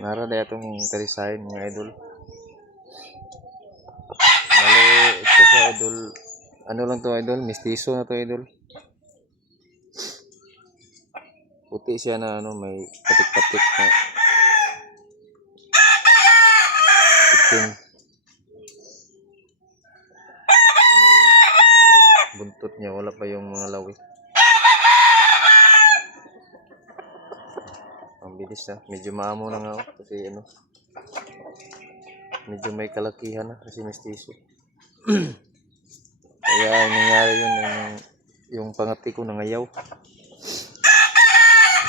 Nara daya itong talisayan mga idol. Bale, ito sa idol. Ano lang to idol? Mistiso na to idol. Puti siya na ano, may patik-patik na itim. Buntot niya, wala pa yung mga lawi. Ang bilis na. Medyo maamo na nga ako kasi ano, medyo may kalakihan na kasi mestizo. Kaya nangyari yun, yung pangati ko nangayaw.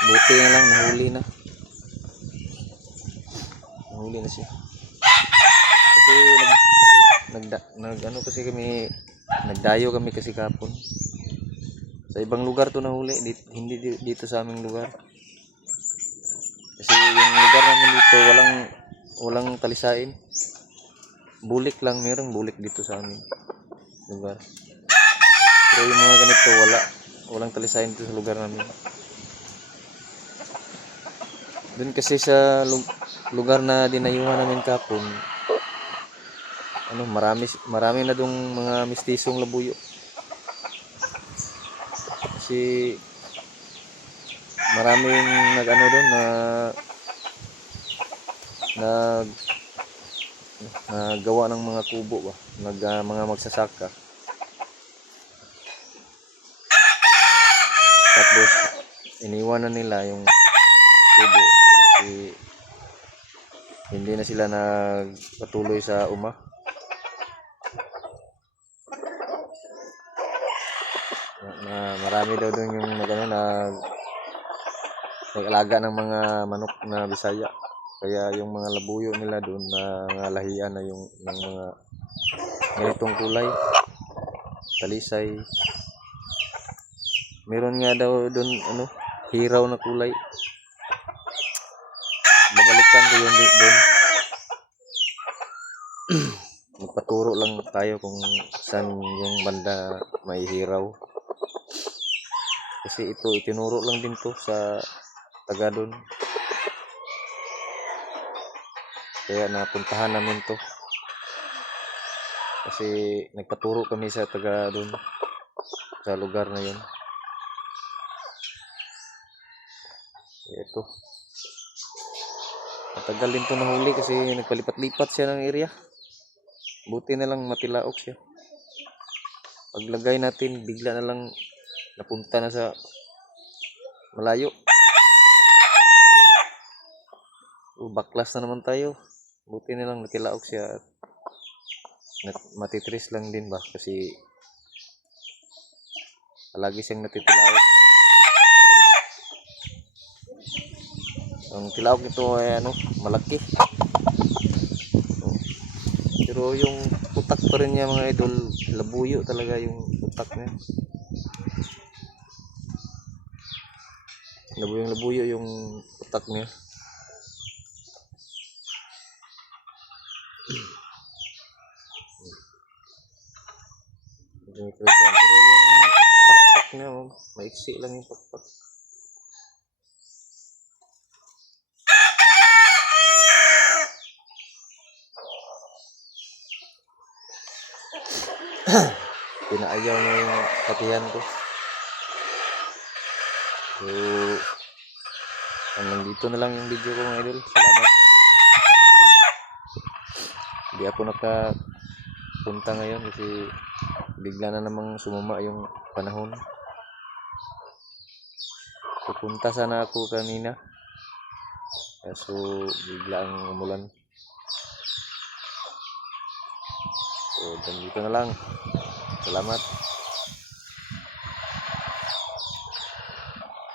Buti na lang, nahuli na. Nahuli na siya. Kasi nagdayo kami kasi kapon. Sa ibang lugar to nahuli, hindi dito sa aming lugar. Kasi yung lugar namin dito walang talisain. Bulik lang, mayroong bulik dito sa amin lugar. Pero yung mga ganito walang talisain dito sa lugar namin. Doon kasi sa lugar na dinayuhan namin kapon, ano, marami na dong mga mistisong labuyo. Kasi maraming nag-ano doon nagawa ng mga kubo ba, mga magsasaka. Tapos iniwan na nila yung kubo kasi hindi na sila nagpatuloy sa marami daw doon yung nag-alaga ng mga manok na Bisaya. Kaya yung mga labuyo nila doon na lahian na yung ng mga ganitong kulay, talisay. Meron nga daw doon ano, hiraw na kulay. Babalikan ko yun doon. Magpaturo lang tayo kung saan yung banda may hiraw. Kasi ito itinuro lang din to sa taga doon. Kaya napuntahan namin to. Kasi nagpaturo kami sa taga doon, sa lugar na yun. Ito. Matagal din to nahuli kasi nagpalipat-lipat siya ng area. Buti na lang matilaok siya. Paglagay natin, bigla na lang napunta na sa malayo. Baklas na naman tayo. Buti na lang natilaok siya. Matitris lang din ba kasi palagi siyang natitilaok. Ang tilaok nito ay ano, malaki. Pero yung utak pa rin niya mga idol, labuyo talaga yung utak niya. Labuyo yung utak niya. Pero yung pakpak niya, maiksi lang yung pakpak. Pinaayaw niya yung patihan ko. So, nandito na lang yung video ko mga idol. Salamat. Hindi ako nakapunta ngayon kasi bigla na namang sumama yung panahon. Pupunta sana ako kanina. Kaso bigla ang umulan. So, dito na lang. Salamat.